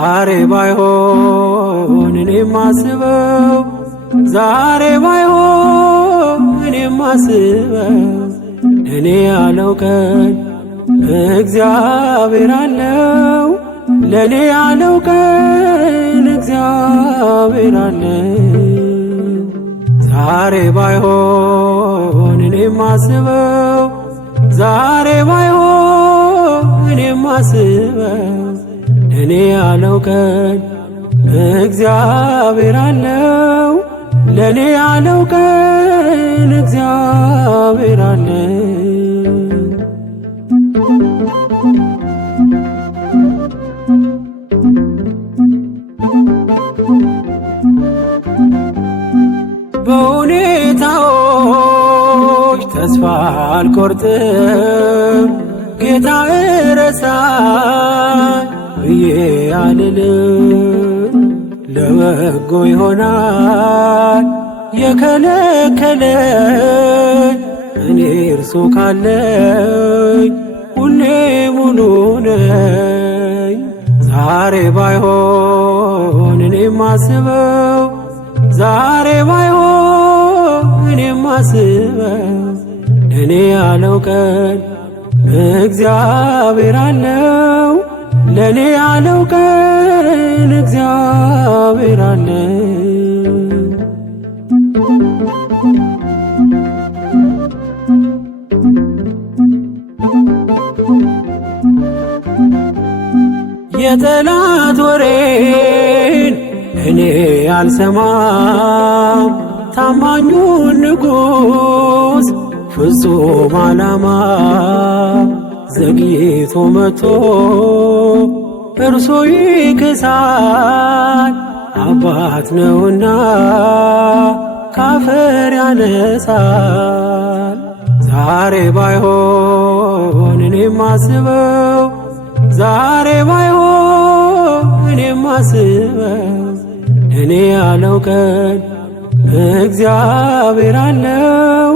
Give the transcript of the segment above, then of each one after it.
ዛሬ ባይሆን እኔም ማስበው ዛሬ ባይሆን እኔም ማስበው እኔ ያለው ቀን እግዚአብሔር አለው ለኔ ያለው ቀን እግዚአብሔር አለው። ዛሬ ባይሆን እኔም ማስበው ዛሬ ባይሆን እኔም ማስበው እኔ ያለው ቀን እግዚአብሔር አለው ለኔ ያለው ቀን እግዚአብሔር አለው። በሁኔታዎች ተስፋ አልቆርጥም ጌታ እረሳኝ ብዬ አልልም። ለበጎ ይሆናል የከለከለኝ እኔ እርሱ ካለኝ ሁሌ ሙሉ ነኝ። ዛሬ ባይሆን እኔም ማስበው ዛሬ ባይሆን እኔም ማስበው እኔ ያለው ቀን እግዚአብሔር አለው ለኔ ያለው ቀን እግዚአብሔር አለው። የጠላት ወሬን እኔ አልሰማም ታማኙን ንጉሥ ፍጹም ዓላማ ዘግይቶ መጥቶ እርሱ ይክሳል አባት ነውና ካፈር ያነሳል። ዛሬ ባይሆን እኔም ማስበው ዛሬ ባይሆን እኔም ማስበው እኔ ያለው ቀን እግዚአብሔር አለው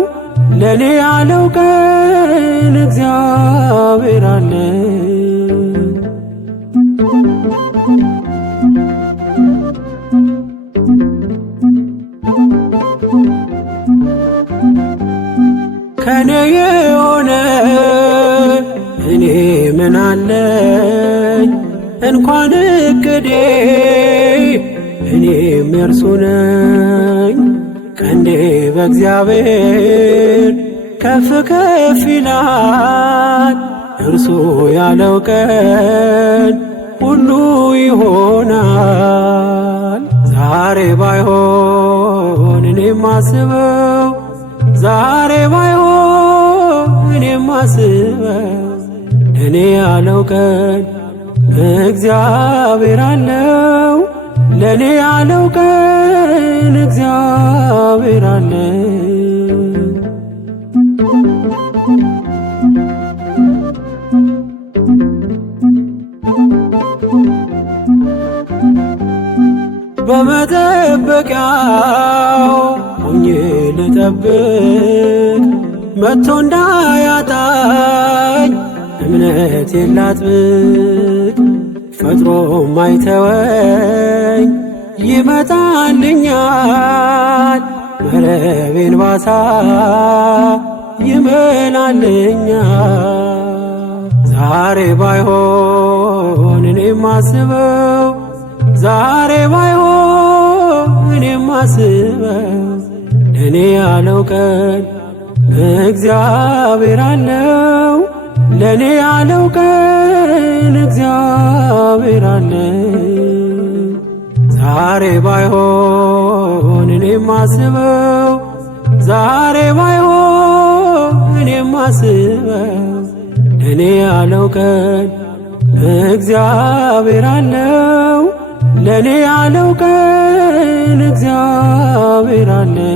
ለኔ ያለው ቀን እግዚአብሔር አለው። ከኔ የሆነ እኔ ምን አለኝ እንኳን እቅዴ እኔም የእርሱ ነኝ። ቀንዴ በእግዚአብሔር ከፍ ከፍ ይላል እርሱ ያለው ቀን ሁሉ ይሆናል። ዛሬ ባይሆን እኔም ማስበው ዛሬ ባይሆን እኔም ማስበው እኔ ያለው ቀን እግዚአብሔር አለው ለኔ ያለው ቀን እግዚአብሔር አለው። በመጠበቂያው ሆኜ ልጠብቅ መጥቶ እንዳያጣኝ እምነቴን ላጥብቅ ፈጥሮ ማይተወኝ ይመጣልኛል መረቤን ባሳ ይመላልኛል። ዛሬ ባይሆን እኔም ማስበው ዛሬ ባይሆን እኔም ማስበው እኔ ያለው ቀን እግዚአብሔር አለው ለኔ ያለው ቀን እግዚአብሔር አለው። ዛሬ ባይሆን እኔም ማስበው ዛሬ ባይሆን እኔም ማስበው እኔ ያለው ቀን እግዚአብሔር አለው ለኔ ያለው ቀን እግዚአብሔር አለው።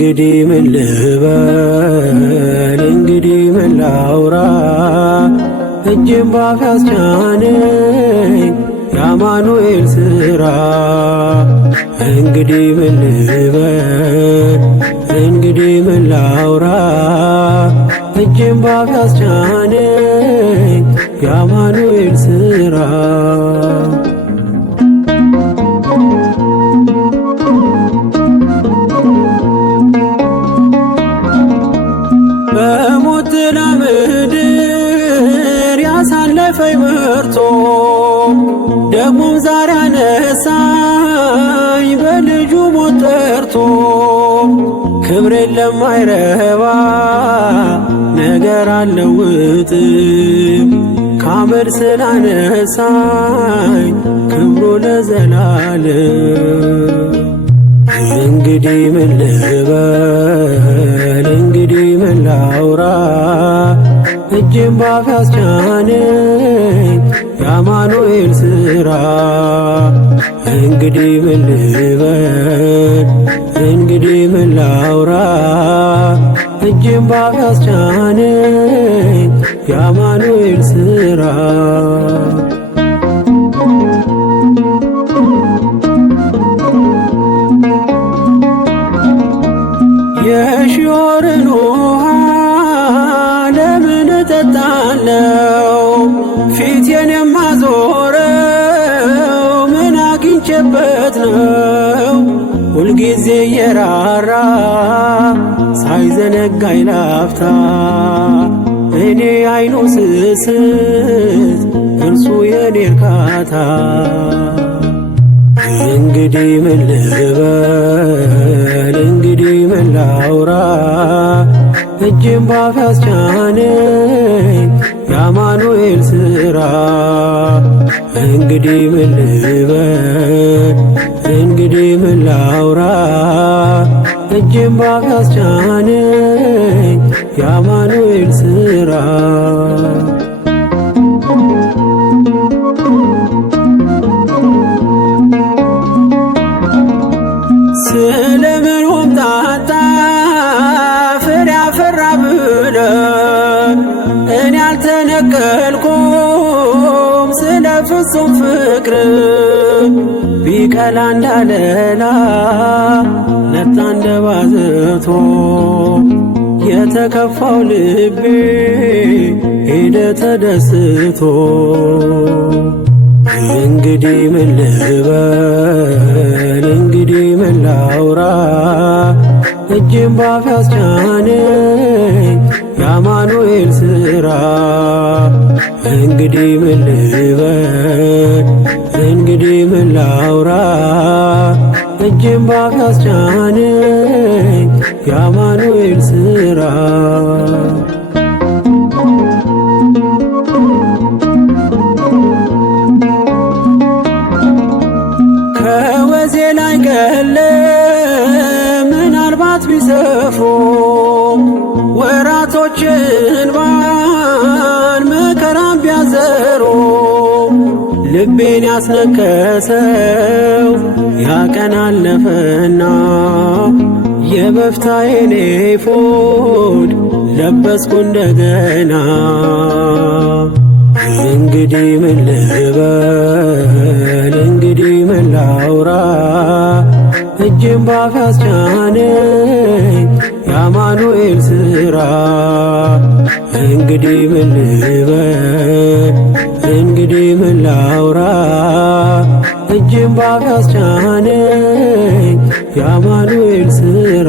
እንግዲህ ምን ልበል እንግዲህ ምን ላውራ እጄን ባፍ ያስጫነኝ የአማኑኤል ሥራ እንግዲህ ምን ልበል እንግዲህ ምን ላውራ እጄን ባፍ ያስጫነኝ የአማኑኤል ሥራ በሞት ጥላ ምድር ያሳለፈኝ መርቶ ደግሞም ዛሬ አነሳኝ በልጁ ሞት ጠርቶ ክብሬን ለማይረባ ነገር አልለውጥም ከአመድ ስላነሳኝ ክብሩ ለዘላለም እንግዲህ ምን ልበል እንግዲህ ምን ላውራ እጄን ባፍ ያስጫነኝ የአማኑኤል ሥራ እንግዲህ ምን ልበል እንግዲህ ምን ላውራ እጄን ባፍ ያስጫነኝ የአማኑኤል ሥራ የሺዮርን ውሃ ለምን እጠጣለሁ ፊቴን የማዞረው ምን አግኝቼበት ነው ሁልጊዜ የራራ ሳይዘነጋኝ ላፍታ እኔ አይኑ ስስት እርሱ የኔ እርካታ እንግዲህ ምን ልበል እንግዲህ ምን ላውራ እጄን ባፍ ያስጫነኝ የአማኑኤል ሥራ እንግዲህ ምን ልበል እንግዲህ ምን ላውራ እጄን ባፍ ያስጫነኝ የአማኑኤል ሥራ ስለምን ሆምጣጣ ፍሬ አፈራ ብለህ እኔ አልተነቀልኩም ስለ ፍጹም ፍቅር ቢቀላ እንዳለላ ነጣ እንደ ባዘቶ የተከፋው ልቤ ሄደ ተደስቶ እንግዲህ ምን ልበል እንግዲህ ምን ላውራ እጄን ባፍ ያስጫነኝ የአማኑኤል ሥራ እንግዲህ ምን ልበል እንግዲህ ምን ላውራ እጄን ባፍ ያስጫነኝ የአማኑኤል ሥራ ከወዜ ላይ ገለ ምናልባት ቢሰፉ ወራቶችን ባን መከራም ቢያዘሩ ልቤን ያስነከሰው ያቀን አለፈና የበፍታዬን ኤፉድ ለበስኩ እንደገና እንግዲህ ምን ልበል እንግዲህ ምን ላውራ እጄን ባፍ ያስጫነኝ የአማኑኤል ሥራ እንግዲህ ምን ልበል እንግዲህ ምን ላውራ እጄን ባፍ ያስጫነኝ የአማኑኤል ሥራ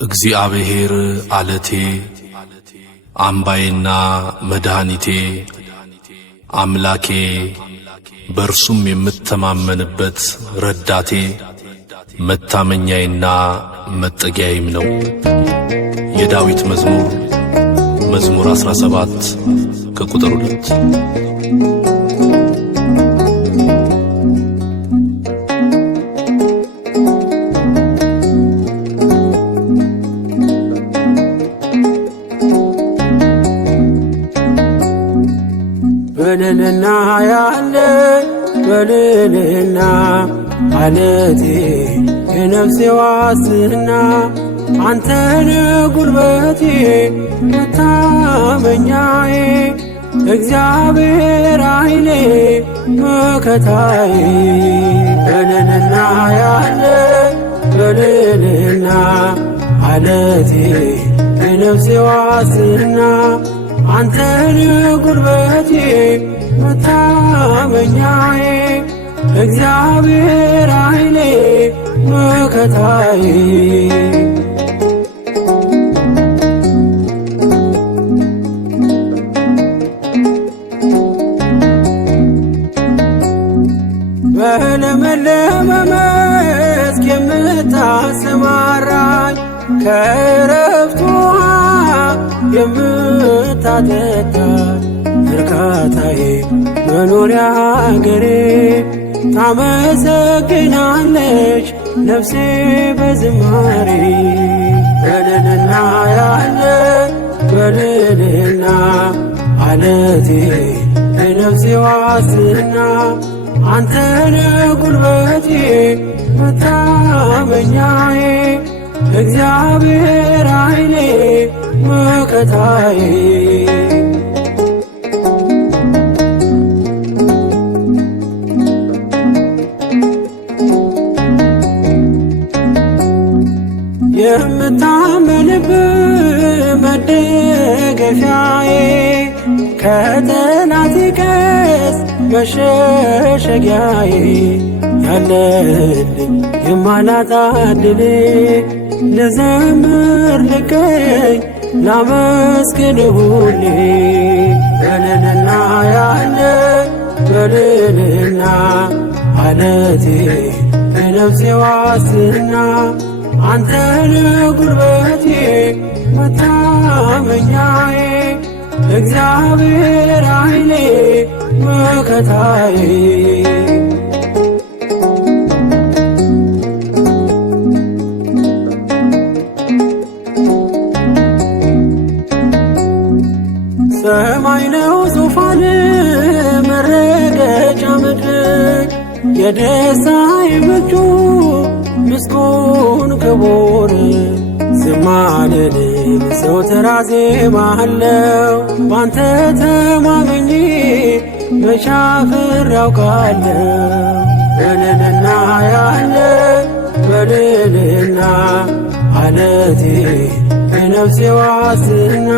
እግዚአብሔር አለቴ አምባዬና መድኃኒቴ አምላኬ በርሱም የምተማመንበት ረዳቴ መታመኛዬና መጠጊያዬም ነው። የዳዊት መዝሙር 17 ከቁጥር 2 ያለኝ በልዕልና አለቴ የነፍሴ ዋስትና አንተነ ጉልበቴ መታመኛዬ እግዚአብሔር ኃይሌ መከታዬ በልዕልና ያለኝ በልዕልና አለቴ የነፍሴ ዋስትና አንተነ ጉልበቴ መታመኛዬ እግዚአብሔር ኃይሌ መከታዬ በለመለመ መስክ የምታሰማራኝ ከዕረፍት ውኃ የምታጠጣኝ እርካታዬ መኖሪያ አገሬ ታመሰግናለች ነፍሴ በዝማሬ በልዕልና ያለኝ በልዕልና አለቴ የነፍሴ ዋስትና አንተነ ጉልበቴ መታመኛዬ እግዚአብሔር ኃይሌ መከታዬ የምታመንብህ መደገፊያዬ ከጠላቴ ቀስት መሸሸጊያዬ ያለልኝ የማላጣ ዕድሌ ልዘምር ልገኝ ላመስግን ሁሌ በልዕልና ያለኝ በልዕልና አለቴ የነፍሴ ዋስትና አንተነ ጉልበቴ መታመኛዬ እግዚአብሔር ኃይሌ መከታዬ ሰማይ ነው ዙፋን መረገጫ ምድር የደስታዬ ምንጩ ምስጉን ክቡር ዝም አልልም ዘወትር አዜማለሁ ባንተ ተማምኜ መቼ አፍሬ አውቃለሁ በልዕልና ያለኝ በልዕልና አለቴ የነፍሴ ዋስትና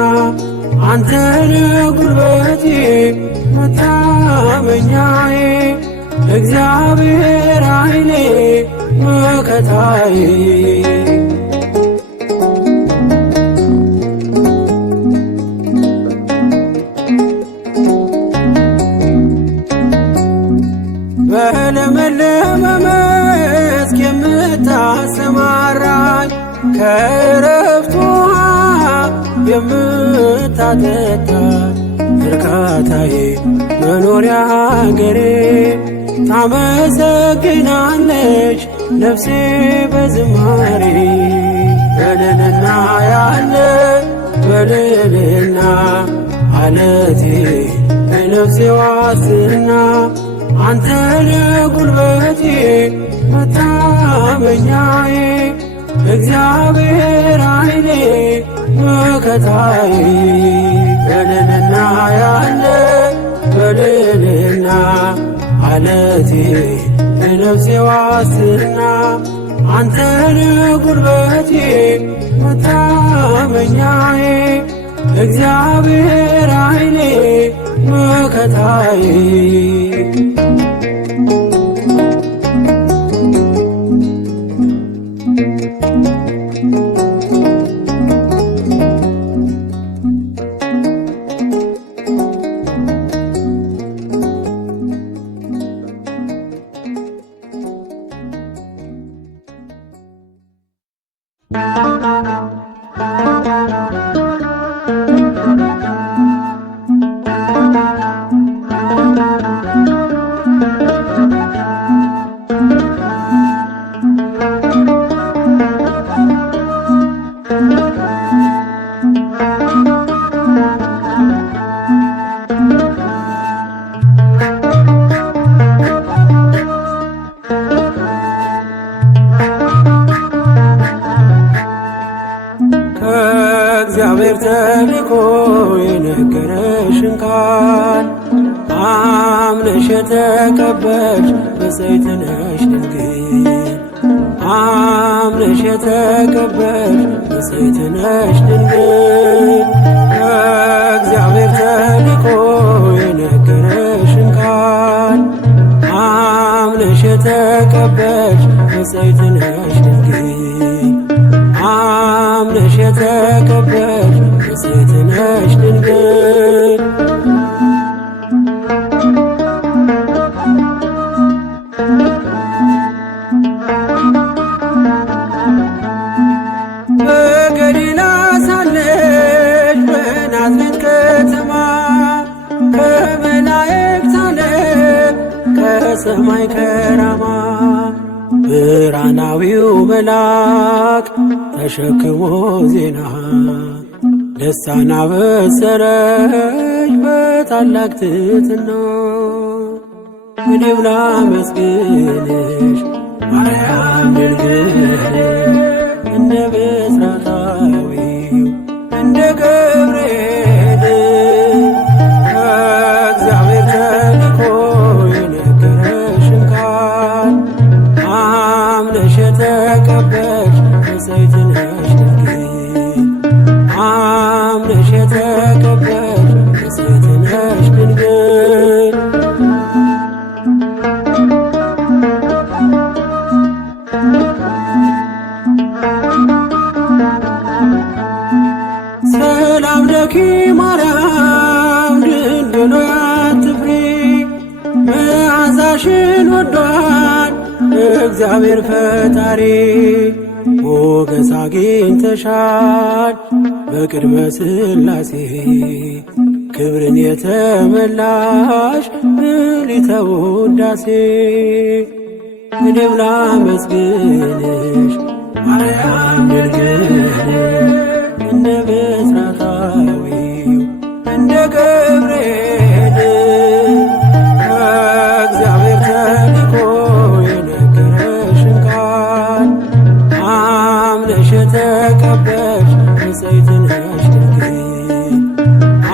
አንተነ ጉልበቴ መታመኛዬ እግዚአብሔር ኃይሌ መከታዬ በለመለመ መስክ የምታሰማራኝ ከዕረፍት ውኃ የምታጠጣኝ እርካታዬ መኖሪያ አገሬ ታመሰግናለች ነፍሴ በዝማሬ በልዕልና ያለኝ በልዕልና አለቴ የነፍሴ ዋስትና አንተነ ጉልበቴ መታመኛዬ እግዚአብሔር ኃይሌ መከታዬ በልዕልና ያለኝ በልዕልና አለቴ የነፍሴ ዋስትና አንተነ ጉልበቴ መታመኛዬ እግዚአብሔር ኃይሌ መከታዬ ከእግዚአብሔር ተልኮ የነገረሽን ቃል አምነሽ የተቀበልሽ ብፅዕት ነሽ ድንግል። አምነሽ የተቀበልሽ ብፅዕት ነሽ ድንግል። ከእግዚአብሔር ተልኮ የነገረሽን ቃል አምነሽ የተቀበልሽ ብፅዕት ነሽ ድንግል። አምነሽ የተቀበልሽ ብፅዕት ነሽ ድንግል። በገሊላ ሳለሽ በናዝሬት ከተማ ከመላእክት አለቃ ከሰማይ ከራማ ብርሃናዊው መልአክ ተሸክሞ ዜና ደስታን አበሰረሽ በታላቅ ትሕትና። እኔም ላመስግንሽ ማርያም ድንግል እንደ ብስራታዊው እንደ ገብርኤል ከእግዚአብሔር ተልኮ የነገረሽን ቃል አምነሽ የተቀበልሽ ብፅዕት ነሽ ድንግል። አምነሽ የተቀበልሽ ብፅዕት ነሽ ድንግል። ሰላም ለኪ ማርያም ድንግል ሆይ አትፍሪ፣ መዓዛሽን ወዷል እግዚአብሔር ፈጣሪ። ሞገስ አግኝተሻል በቅድመ ሥላሴ ክብርን የተመላሽ ምልዕተ ውዳሴ። እኔም ላመስግንሽ ማርያም ድንግል እንደ ብስራታዊው እንደ ገብርኤል ከእግዚአብሔር ተልኮ የነገረሽን ቃል አምነሽ የተቀበልሽ ብፅዕት ነሽ ድንግል።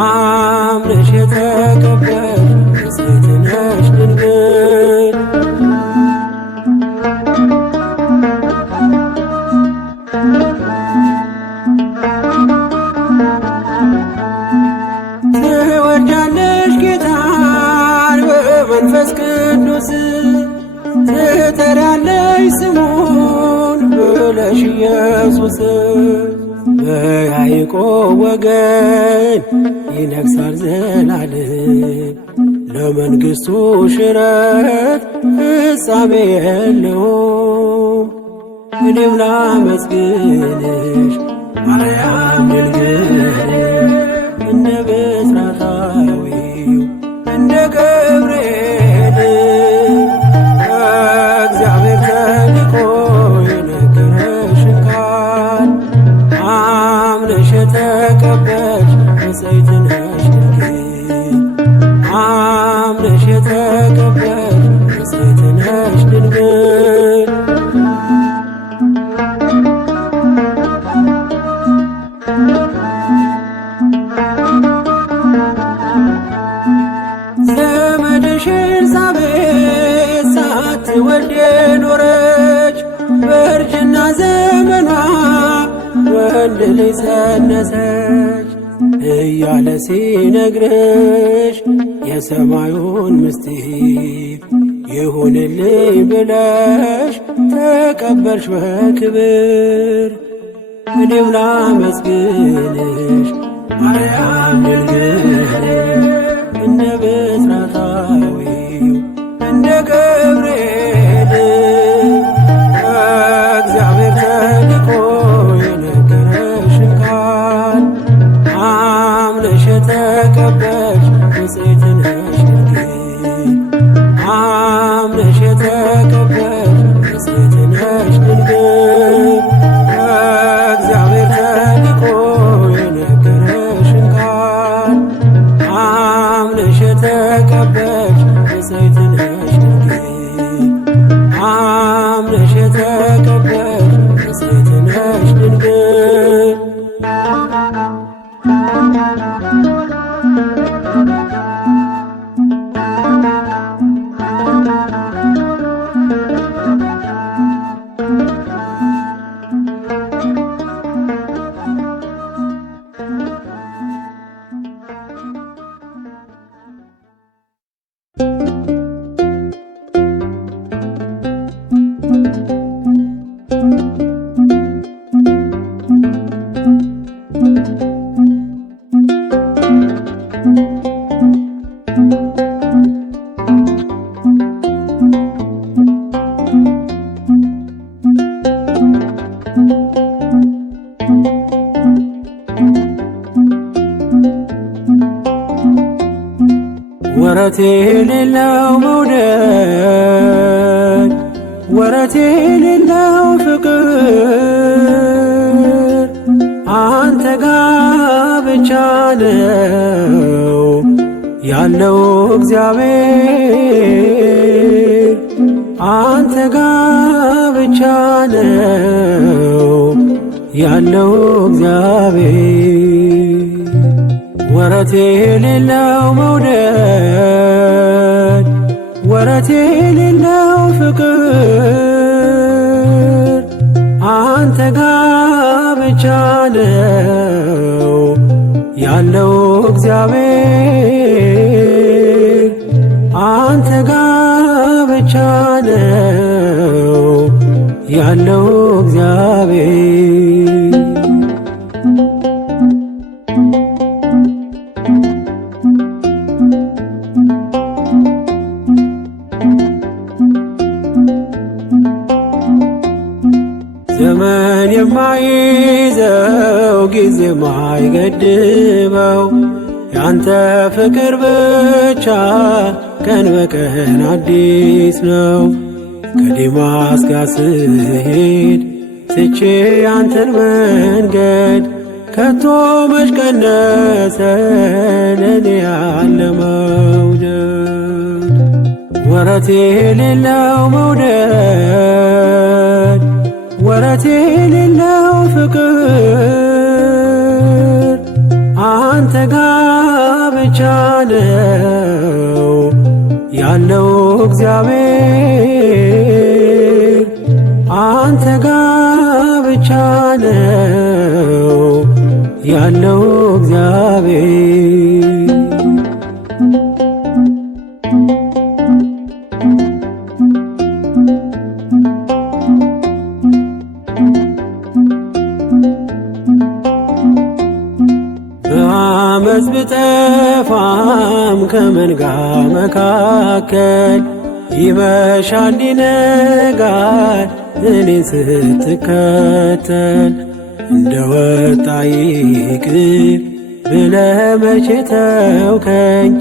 አምነሽ የተቀበልሽ ብፅዕት ነሽ ድንግል። ትወልጃለሽ ጌታን በመንፈስ ቅዱስ ትጠሪያለሽ ስሙን ብለሽ ኢየሱስ። በያዕቆብ ወገን ይነግሣል ዘላለም ለመንግሥቱ ሽረት ፍጻሜ የለውም። እኔም ላመስግንሽ ማርያም ድንግል እንደ ብስራታዊው እንደ ገብርኤል ከእግዚአብሔር ተልኮ የነገረሽን ቃል አምነሽ የተቀበልሽ ብፅዕት ነሽ ድንግል። አምነሽ የተቀበልሽ ብፅዕት ነሽ ድንግል። ዘመድሽ ኤልሳቤጥ ሳትወልድ የኖረች በእርጅና ዘመኗ ወንድ ልጅ ጸነሰች እያለ ሲነግርሽ የሰማዩን ምስጢር ይሁንልኝ ብለሽ ተቀበልሽ በክብር። እኔም ላመስግንሽ ማርያም ድንግል እንደ ብስራታዊው እንደ ገብርኤል ከእግዚአብሔር ተልኮ የነገረሽን ቃል አምነሽ የተቀበልሽ ብፅዕት ነሽ ድንግል። አምነሽ የተቀበልሽ ብፅዕት ነሽ ድንግል። ከእግዚአብሔር ተልኮ የነገረሽን ቃል አምነሽ የተቀበልሽ ብፅዕት ነሽ ድንግል። አምነሽ የተቀበልሽ ብፅዕት ነሽ ድንግል። ወረት የሌለው መውደድ ወረት የሌለው ፍቅር አንተ ጋ ብቻ ነው ያለው እግዚአብሔር አንተ ጋ ብቻ ነው ያለው እግዚአብሔር ወረት የሌለው መውደድ ወረት የሌለው ፍቅር አንተ ጋ ብቻ ነው ያለው እግዚአብሔር አንተ ጋ ብቻ ነው ያለው እግዚአብሔር ዘመን የማይዘው ጊዜ የማይገድበው ያንተ ፍቅር ብቻ ቀን በቀን አዲስ ነው። ከዴማስ ጋር ስሄድ ትቼ ያንተን መንገድ ከቶ መች ቀነሰ ለኔ ያለ መውደድ ወረት የሌለው መውደድ ወረት የሌለው ፍቅር አንተ ጋ ብቻ ነው ያለው እግዚአብሔር አንተ ጋ ብቻ ነው ያለው እግዚአብሔር በአመፅ ብጠፋም ከመንጋ መካከል ይመሻል ይነጋል እኔን ስትከተል እንደ ወጣ ይቅር ብለህ መቼ ተውከኝ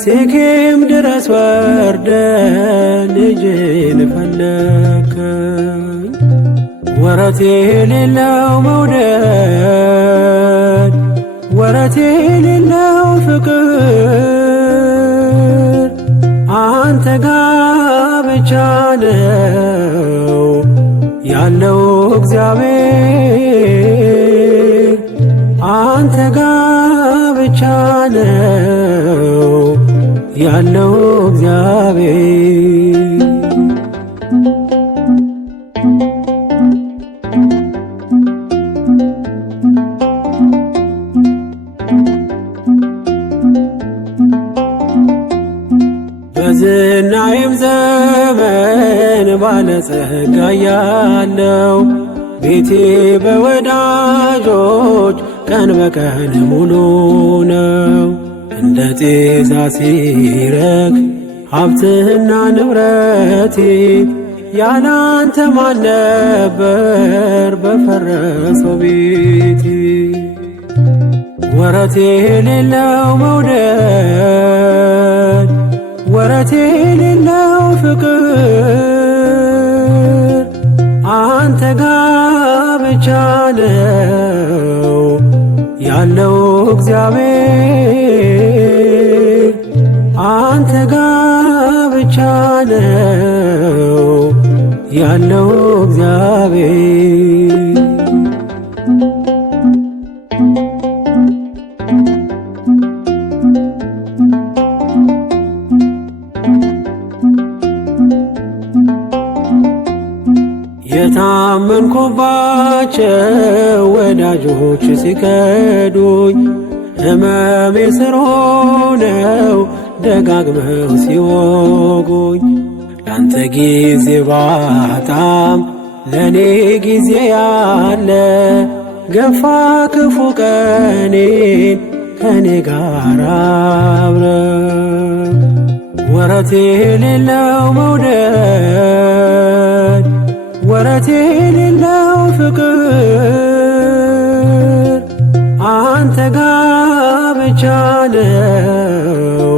ሴኬም ድረስ ወርደ ልጅን ፈለከኝ ወረት የሌለው መውደድ ወረት የሌለው ፍቅር አንተ ጋ ብቻ ነው ያለው እግዚአብሔር አንተ ጋ ብቻ ነው ያለው እግዚአብሔር በዝናዬም ዘመን ባለጸጋ ያለው ቤቴ በወዳጆች ቀን በቀን ሙሉ ነው። እንደ ጤዛ ሲረግፍ ሀብትና ንብረቴ ያላንተ ማን ነበር በፈረሰው ቤቴ ወረት የሌለው መውደድ ወረት የሌለው ፍቅር አንተ ጋ ብቻ ነው ያለው እግዚአብሔር አንተ ጋ ብቻ ነው ያለው እግዚአብሔር የታመንኩባቸው ወዳጆች ሲከዱኝ ሕመሜ ስር ሆነው ደጋግመው ሲወጉኝ ላንተ ጊዜ ባጣም ለኔ ጊዜ ያለ ገፋ ክፉ ቀኔን ከኔ ጋር አብረ ወረት የሌለው መውደድ ወረት የሌለው ፍቅር አንተ ጋ ብቻ ነው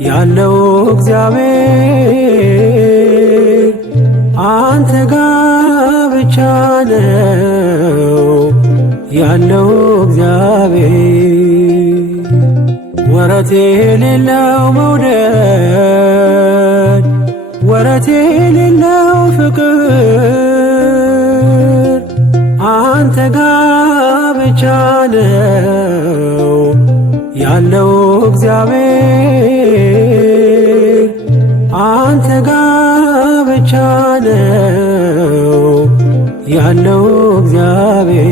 ያለው እግዚአብሔር አንተ ጋር ብቻ ነው ያለው እግዚአብሔር። ወረት የሌለው መውደድ ወረት የሌለው ፍቅር አንተ ጋር ብቻ ነው ያለው እግዚአብሔር አንተ ጋር ብቻ ነው ያለው እግዚአብሔር።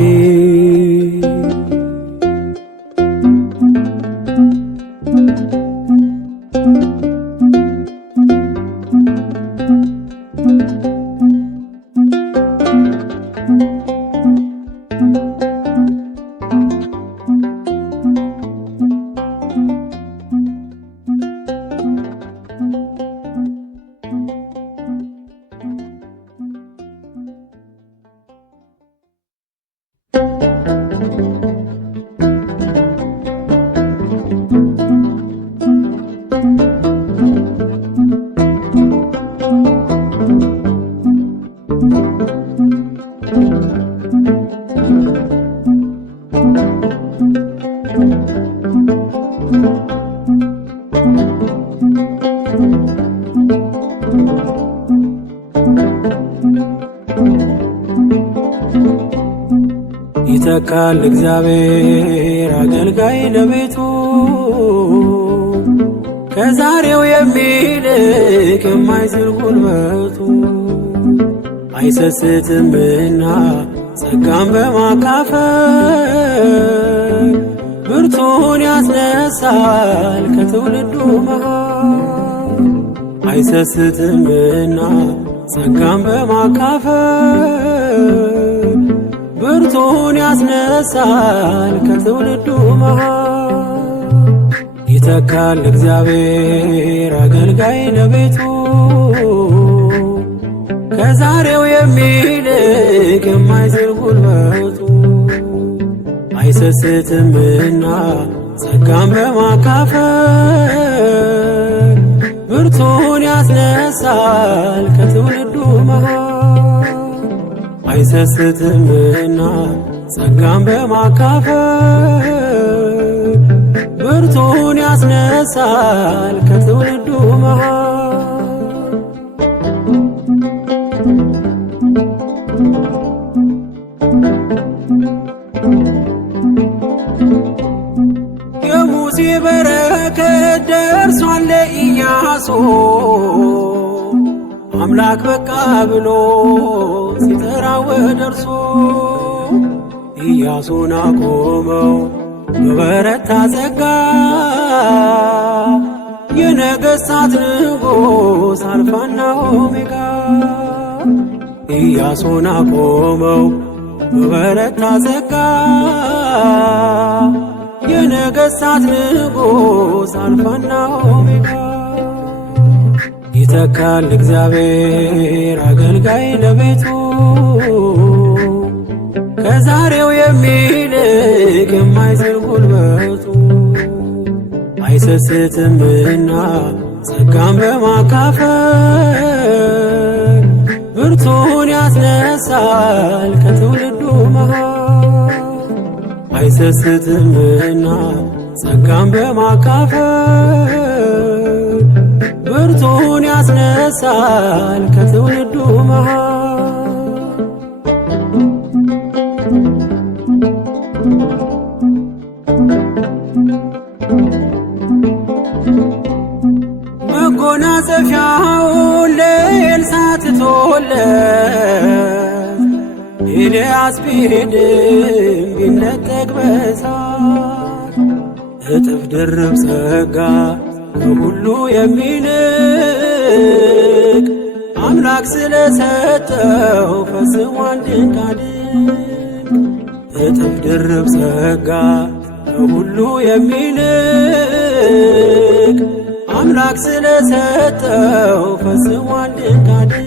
ይተካል እግዚአብሔር አገልጋይ ለቤቱ ከዛሬው የሚልቅ የማይዝል ጉልበቱ አይሰስትምና ጸጋን በማካፈል ብርቱን ያስነሳል ከትውልዱ መሃል። አይሰስትምና ጸጋን በማካፈል ብርቱን ያስነሳል ከትውልዱ መሃል። ይተካል እግዚአብሔር አገልጋይ ለቤቱ ከዛሬው የሚልቅ የማይዝል ጉልበቱ አይሰስትምና ጸጋን በማካፈል ብርቱን ያስነሳል ከትውልዱ መሃል። አይሰስትምና ጸጋን በማካፈል ብርቱን ያስነሳል ከትውልዱ መሃል። የሙሴ በረከት ደርሷል ለኢያሱ አምላክ በቃ ብሎ ሲጠራው ወደ እርሱ ኢያሱን አቆመው በበረታ ጸጋ የነገሥታት ንጉሥ አልፋና ኦሜጋ። ኢያሱን አቆመው በበረታ ጸጋ የነገሥታት ንጉሥ አልፋና ኦሜጋ። ይተካል እግዚአብሔር አገልጋይ ለቤቱ ከዛሬው የሚልቅ የማይዝል ጉልበቱ አይሰስትምና ጸጋን በማካፈል ብርቱን ያስነሳል ከትውልዱ መሃል። አይሰስትምና ጸጋን በማካፈል ብርቱን ያስነሳል ከትውልዱ መሃል። መጎናጸፊያውን ለኤልሳዕ ትቶለት ኤልያስ ቢሄድም ቢነጠቅ በእሳት እጥፍ ድርብ ጸጋ ከሁሉ የሚልቅ አምላክ ስለሰጠው ፈጽሟል ድንቃድንቅ። እጥፍ ድርብ ጸጋ ከሁሉ የሚልቅ አምላክ ስለሰጠው ፈጽሟል ድንቃድንቅ።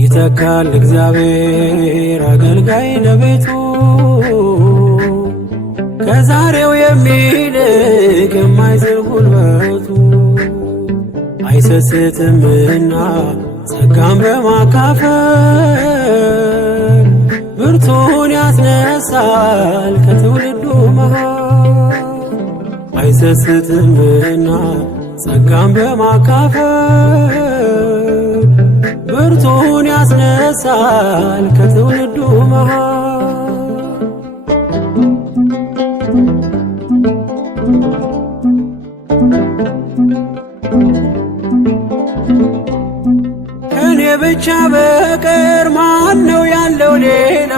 ይተካል እግዚአብሔር አገልጋይ ለቤቱ ከዛሬው የሚልቅ የማይዝል ጉልበቱ አይሰስትምና ጸጋን በማካፈል ብርቱን ያስነሳል ከትውልዱ መሃል። አይሰስትምና ጸጋን በማካፈል ብርቱን ያስነሳል ከትውልዱ መሃል። ከኔ ብቻ በቀር ማነው ያለው ሌላ?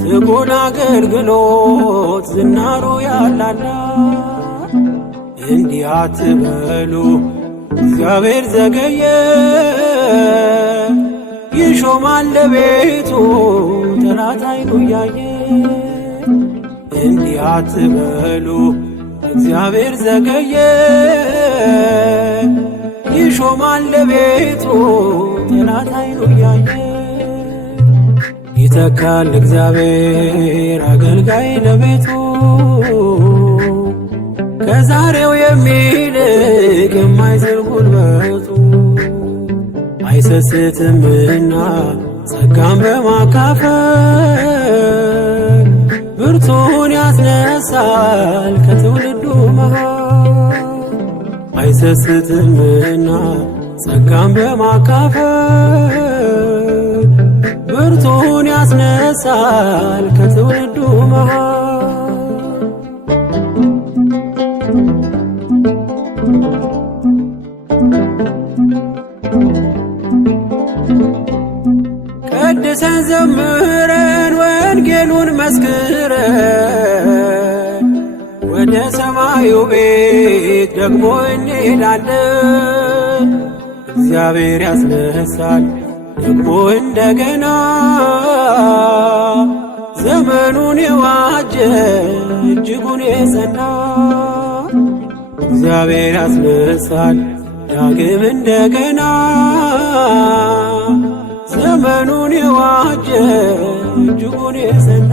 ትጉን አገልግሎት ዝናሩ ያላላ። እንዲህ አትበሉ እግዚአብሔር ዘገየ፣ ይሾማል ለቤቱ ጠላት ዓይኑ እያየ። እንዲህ አትበሉ እግዚአብሔር ዘገየ፣ ይሾማል ለቤቱ ጠላት ዓይኑ እያየ። ይተካል እግዚአብሔር አገልጋይ ለቤቱ ከዛሬው የሚልቅ የማይዝል ጉልበቱ አይሰስትምና ጸጋን በማካፈል ብርቱን ያስነሳል ከትውልዱ መሃል። አይሰስትምና ጸጋን በማካፈል ብርቱን ያስነሳል ከትውልዱ መሃል። ቀድሰን ዘምረን ወንጌሉን መስክረን ወደ ሰማዩ ቤት ደግሞ እንሄዳለን። እግዚአብሔር ያስነሳል ደግሞ እንደገና ዘመኑን የዋጀ እጅጉን የጸና። እግዚአብሔር ያስነሳል ዳግም እንደገና ዘመኑን የዋጀ እጅጉን የጸና።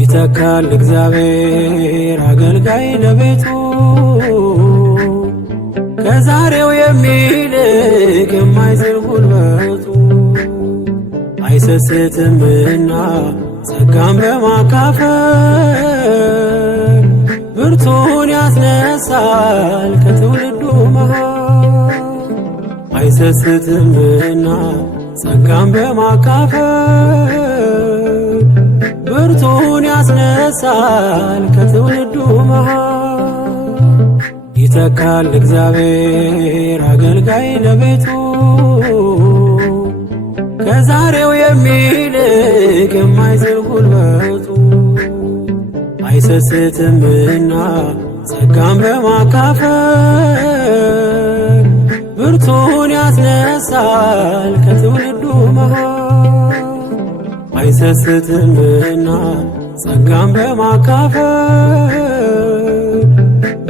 ይተካል እግዚአብሔር አገልጋይ ለቤቱ ከዛሬው የሚልቅ የማይዝል ጉልበቱ አይሰስትምና ጸጋን በማካፈል ብርቱን ያስነሳል ከትውልዱ መሃል። አይሰስትምና ጸጋን በማካፈል ብርቱን ያስነሳል ከትውልዱ መሃል። ይተካል እግዚአብሔር አገልጋይ ለቤቱ ከዛሬው የሚልቅ የማይዝል ጉልበቱ አይሰስትምና ጸጋን በማካፈል ብርቱን ያስነሳል ከትውልዱ መሃል። አይሰስትምና ጸጋን በማካፈል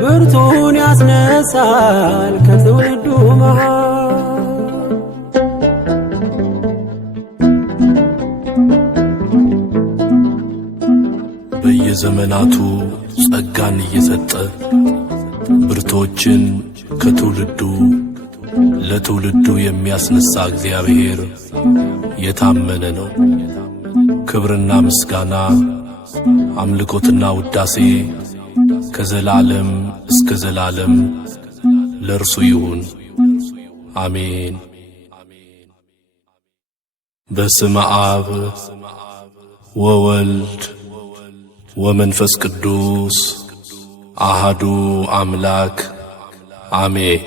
ብርቱን ያስነሳል ከትውልዱ መሃል። በየዘመናቱ ጸጋን እየሰጠ ብርቶችን ከትውልዱ ለትውልዱ የሚያስነሳ እግዚአብሔር የታመነ ነው። ክብርና ምስጋና አምልኮትና ውዳሴ ከዘላለም እስከ ዘላለም ለእርሱ ይሁን፣ አሜን። በስመ አብ ወወልድ ወመንፈስ ቅዱስ አሃዱ አምላክ አሜን።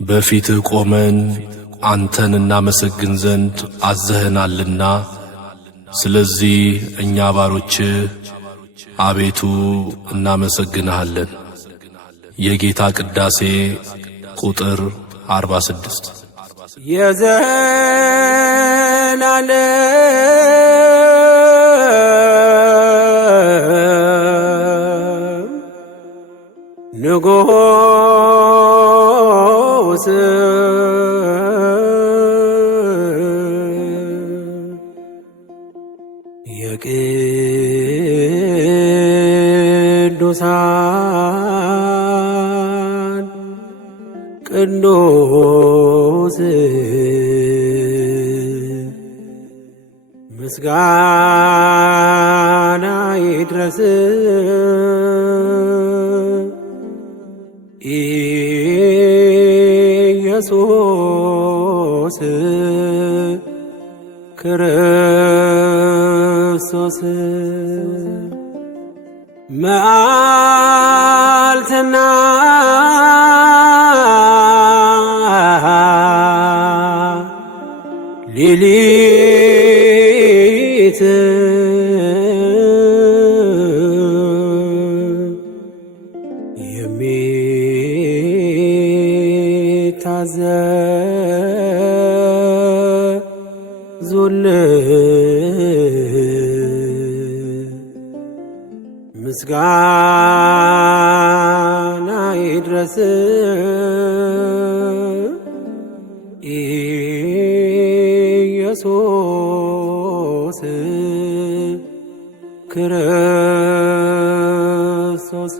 በፊትህ ቆመን አንተን እናመሰግን ዘንድ አዘኸናልና፣ ስለዚህ እኛ ባሮችህ አቤቱ እናመሰግንሃለን። የጌታ ቅዳሴ ቁጥር 46 የዘላለም ንጉሥ የቅዱሳን ቅዱስ ምስጋና ይድረስ ኢየሱስ ክርስቶስ መዓልትና ሌሊት የሚታዘዙልህ ምስጋና ይድረስ ኢየሱስ ክርስቶስ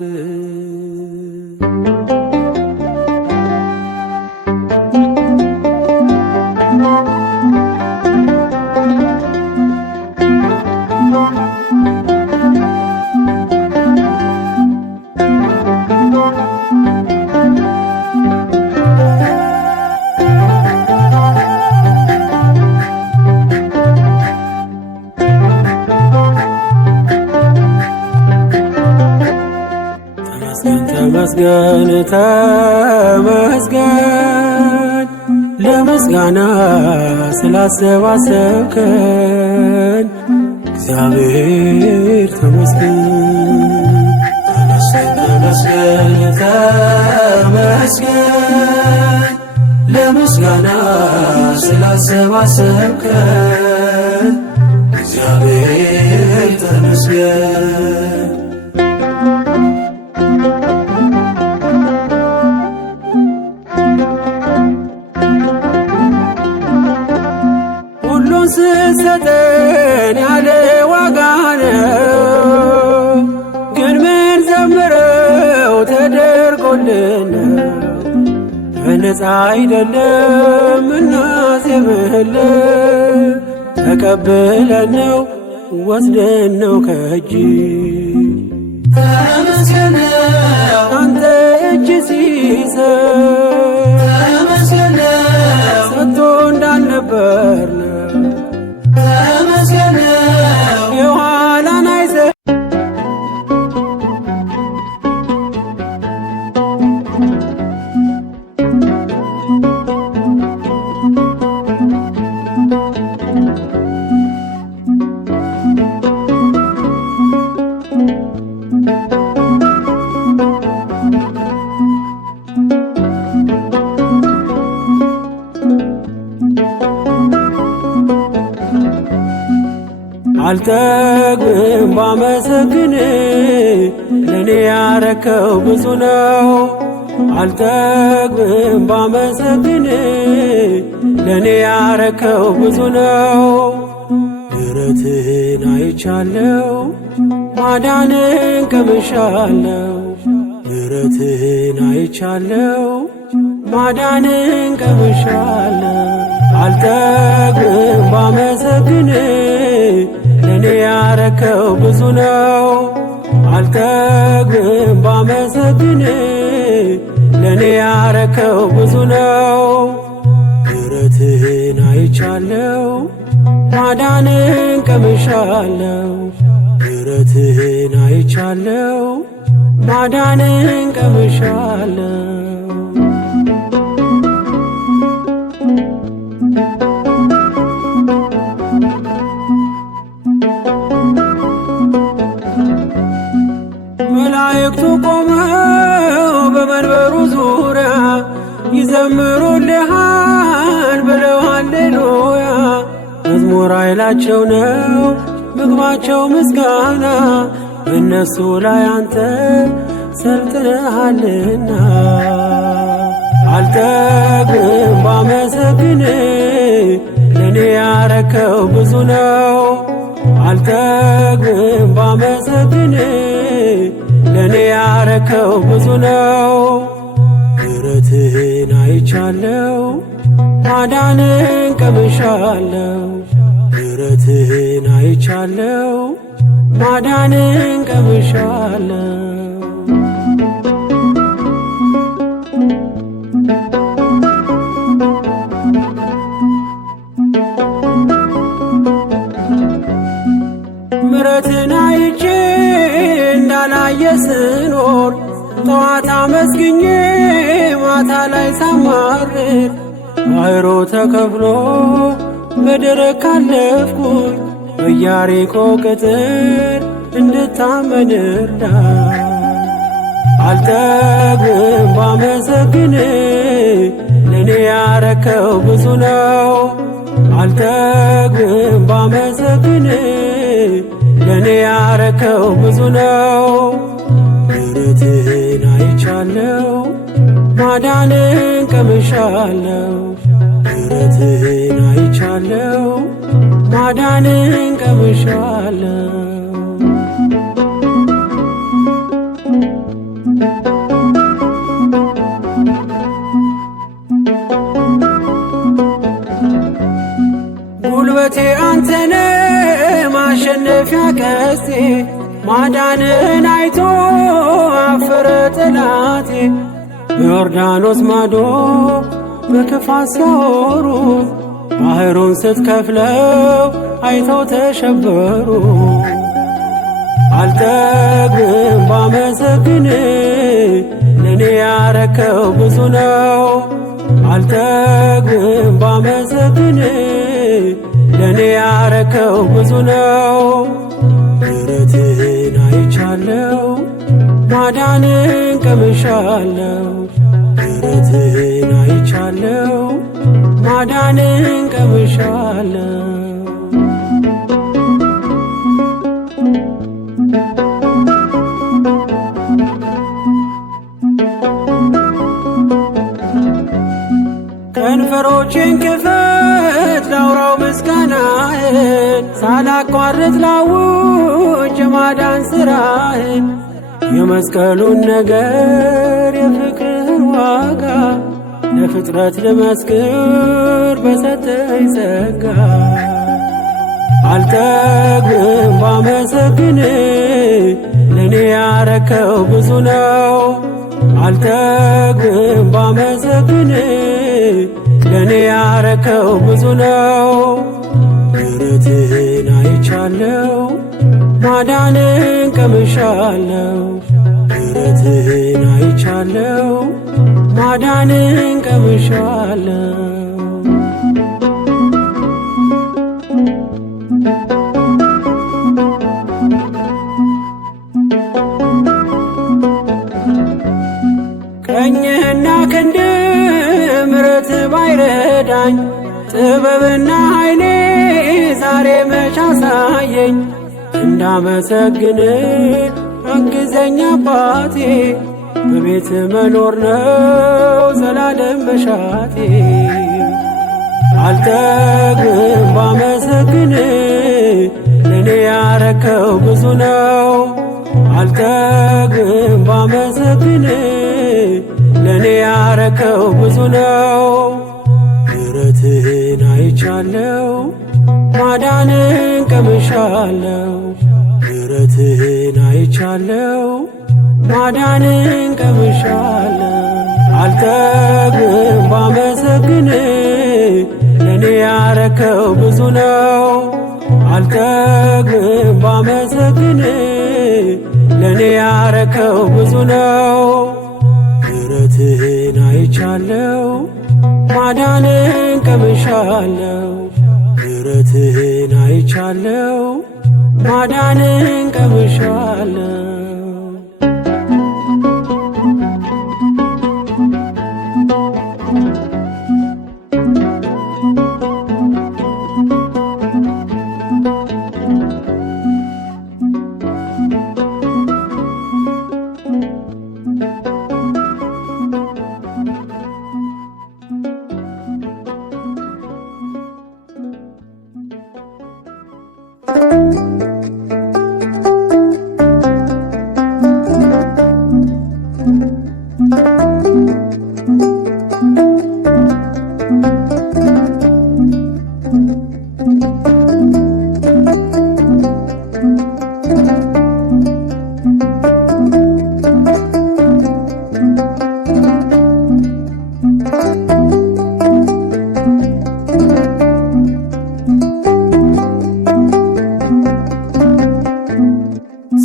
ተመስገን ተመስገን ለምስጋና ስላሰባሰብከን እግዚአብሔር ተመስገን። ተመስገን ተመስገን ለምስጋና ስላሰባሰብከን እግዚአብሔር ተመስገን። ሁሉን ስትሰጠን ያለ ዋጋ ነው፣ ግን ምን ዘምረው ተደርጎልን በነፃ አይደለም እናዜምልህ። ተቀብለን ነው ወስደን ነው ከእጅ ተመስገን አንተ እጅ ሲሰጥ ተመስገን ሰጥቶ እንዳልነበር ተመስገን የኋላን አይዘ አልጠግብም ባመሰግን ለኔ ያረከው ብዙ ነው። አልጠግብም ባመሰግን ለኔ ያረከው ብዙ ነው። ምሕረትህን አይቻለው ማዳንን ቀምሻለው። ምሕረትህን አይቻለው ማዳንን ቀምሻለው። አልጠግብም ባመሰግን ለኔ ያረከው ብዙ ነው። አልጠግብም ባመሰግን ለኔ ያረከው ብዙ ነው። ምሕረትህን አይቻለው ማዳንን ቀምሻለው። ምሕረትህን አይቻለው ማዳንን ቀምሻለው። መላእክቱ ቆመው በመንበሩ ዙሪያ ይዘምሩልሃል ብለው ሃሌሉያ። መዝሙር ኃይላቸው ነው ምግባቸው ምስጋና፣ በእነሱ ላይ አንተ ሰልጥነሃልና። አልጠግብም ባመሰግን ለኔ ያረከው ብዙ ነው። አልጠግብም ባመሰግን ለኔ ያረከው ብዙ ነው። ምሕረትህን አይቻለው ማዳንን ቀምሻለው። ምሕረትህን አይቻለው ማዳንን ቀምሻለው። ምሕረትን አይቼ እንዳላየ ስኖር ጠዋት አመስግኜ ማታ ላይ ሳማርር ባሕሩ ተከፍሎ በደረቅ ካለፍኩኝ በኢያሪኮ ቅጥር እንድታመን እርዳኝ። አልጠግብም ባመሰግን ለኔ ያረከው ብዙ ነው። አልጠግብም ባመሰግን ለኔ ያረከው ብዙ ነው። ምሕረትህን አይቻለው ማዳንን ቀምሻለው። ምሕረትህን አይቻለው ማዳንን ቀምሻለው። ጉልበቴ አንተነ ማሸነፊያ ቀስቴ ማዳንን አይቶ አፈረ ጠላቴ። በዮርዳኖስ ማዶ በክፋት ሲያወሩ ባሕሩን ስትከፍለው አይተው ተሸበሩ። አልጠግብም ባመሰግን ለኔ ያረከው ብዙ ነው። አልጠግብም ባመሰግን ለኔ ያረከው ብዙ ነው። ምሕረትህን አይቻለው ማዳንን ቀምሻለው። ምሕረትህን አይቻለው ማዳንን ቀምሻለው። ከንፈሮቼን ክፈት ላውራው ምስጋናህን፣ ሳላቋርጥ ላውጅ የማዳን ሥራህን። የመስቀሉን ነገር የፍቅርህን ዋጋ ለፍጥረት ልመስክር በሰጠኝ ጸጋ። አልጠግብም ባመሰግን ለኔ ያረከው ብዙ ነው። አልጠግብም ባመሰግን ለኔ ያረከው ብዙ ነው። ምሕረትህን አይቻለው ማዳንን ቀምሻለው። ምሕረትህን አይቻለው ማዳንን ቀምሻለው። ቀኝህና ክንድ ምሕረት ባይረዳኝ ጥበብና ኃይሌ ዛሬ መች አሳየኝ። እንዳመሰግን አግዘኝ አባቴ፣ በቤት መኖር ነው ዘላለም መሻቴ። አልጠግብም ባመሰግን ለኔ ያረከው ብዙ ነው። አልጠግብም ባመሰግን ለኔ ያረከው ብዙ ነው። ምሕረትህን አይቻለው ማዳንን ቀምሻለው። ምሕረትህን አይቻለው ማዳንን ቀምሻለው። አልጠግብም ባመሰግን ለኔ ያረከው ብዙ ነው። አልጠግብም ባመሰግን ለኔ ያረከው ብዙ ነው። ምሕረትህን አይቻለው ማዳንን ቀምሻለው። ምሕረትህን አይቻለው ማዳንን ቀምሻለው።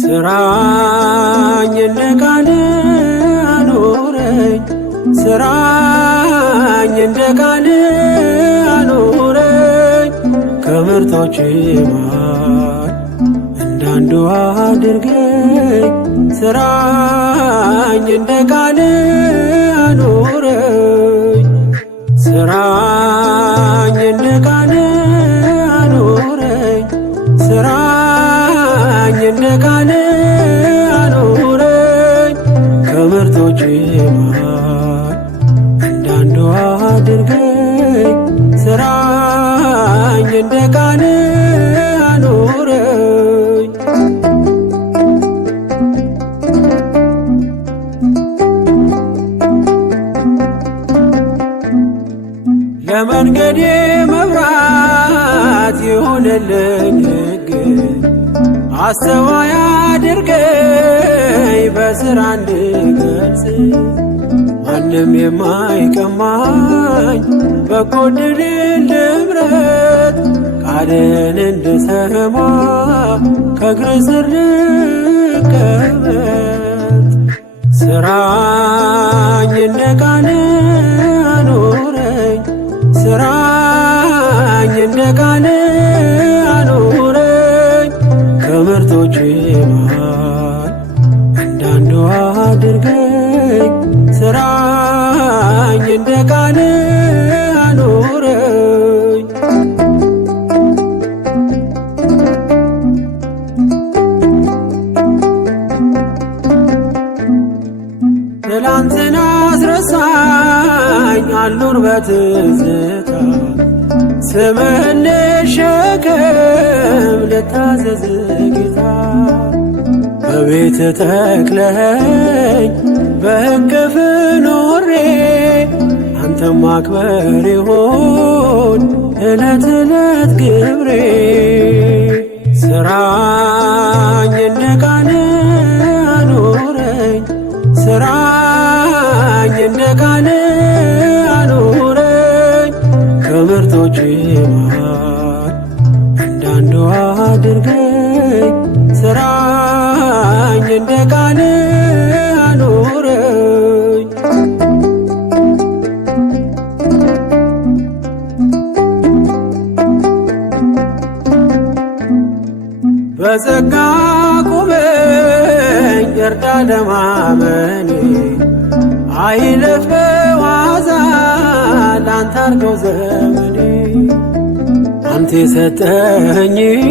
ስራኝ እንደ ቃል አኖረኝ፣ ስራኝ እንደ ቃል አኖረኝ። ከምርቶች መሃል እንዳንዱ አድርገኝ፣ ስራኝ እንደ ቃል አኖረኝ። ስራኝ እንደ ቃል አኖረኝ፣ ስራኝ እንደ ቃል አኖረኝ። ከምርቶች መሃል እንዳንዱ አድርገኝ፣ ስራኝ እንደ ቃል አኖረኝ። ለመንገዴ መብራት የሆነልኝ ሕግ አስተዋይ አድርገኝ በሥራ እንድገልጽ፣ ማንም የማይቀማኝ በጎ ዕድልን ልምረት፣ ቃልን እንድሰማ ከእግር ስር ልቀመጥ። ስራኝ እንደ ቃል አኖረኝ፣ ስራኝ እንደ ቃል አኖረኝ። ከምርቶች መሃል እንዳንዱ አድርገኝ፣ ስራኝ እንደ ቃል አኖረኝ። ትላንትና አስረሳኝ አልኑር በትዝታ፣ ስምህን ልሸከም ልታዘዝ ጌታ። በቤት ተክለኸኝ በእቅፍ ኖሬ፣ አንተም ማክበር ይሆን ዕለት ዕለት ግብሬ። ስራኝ እንደ ቃል አኖረኝ፣ ስራኝ እንደ ቃል አኖረኝ። ከምርቶች መሃል እንዳንዱ አድርገኝ፣ ስራኝ እንደ ቃል አኖረኝ። በጸጋ ቁመኝ እርዳ ለማመኔ፣ አይለፍ በዋዛ ላንተ አርገው ዘመኔ። አንተ የሰጠኸኝን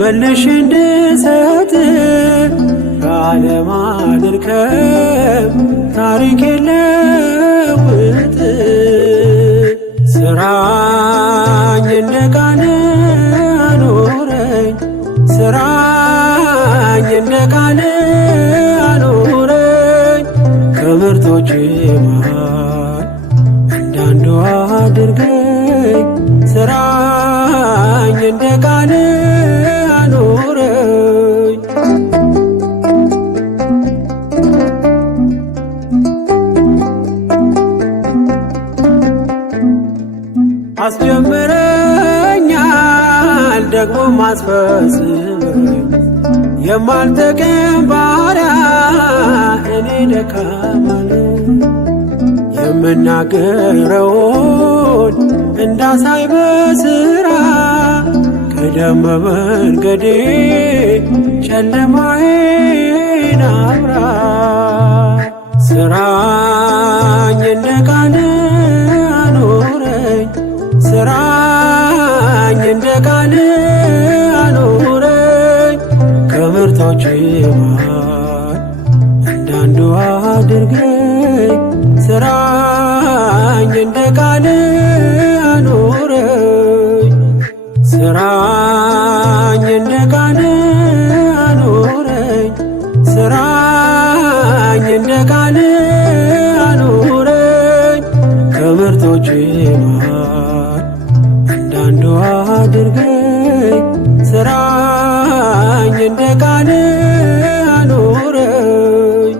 መልሼ እንድሰጥ፣ ከዓለም አልርከብ ታሪኬን ለውጥ። ስራኝ እንደ ቃል አኖረኝ፣ ስራኝ እንደ ቃል አኖረኝ። ከምርቶች መሃል እንዳንዱ አድርገኝ፣ ስራኝ እንደ ቃል አኖረኝ። አስጀምረኛል ደግሞ ማስፈጽመኝ፣ የማልጠቅም ባሪያ እኔ ደካማ ነኝ። የምናገረውን እንዳሳይ በሥራ፣ ቅደም በመንገዴ ጨለማዬን አብራ። ስራኝ እንደ ቃል አኖረኝ፣ ስራኝ እንደ ቃል አኖረኝ። ከምርቶች መሃል እንዳንዱ አድርገኝ፣ ስራኝ እንደ ቃል አኖረኝ። ስራኝ እንደ ቃል አኖረኝ፣ ስራኝ እንደ ቃል ይሆናል። እንዳንዱ አድርገኝ ስራኝ እንደ ቃል አኑረኝ።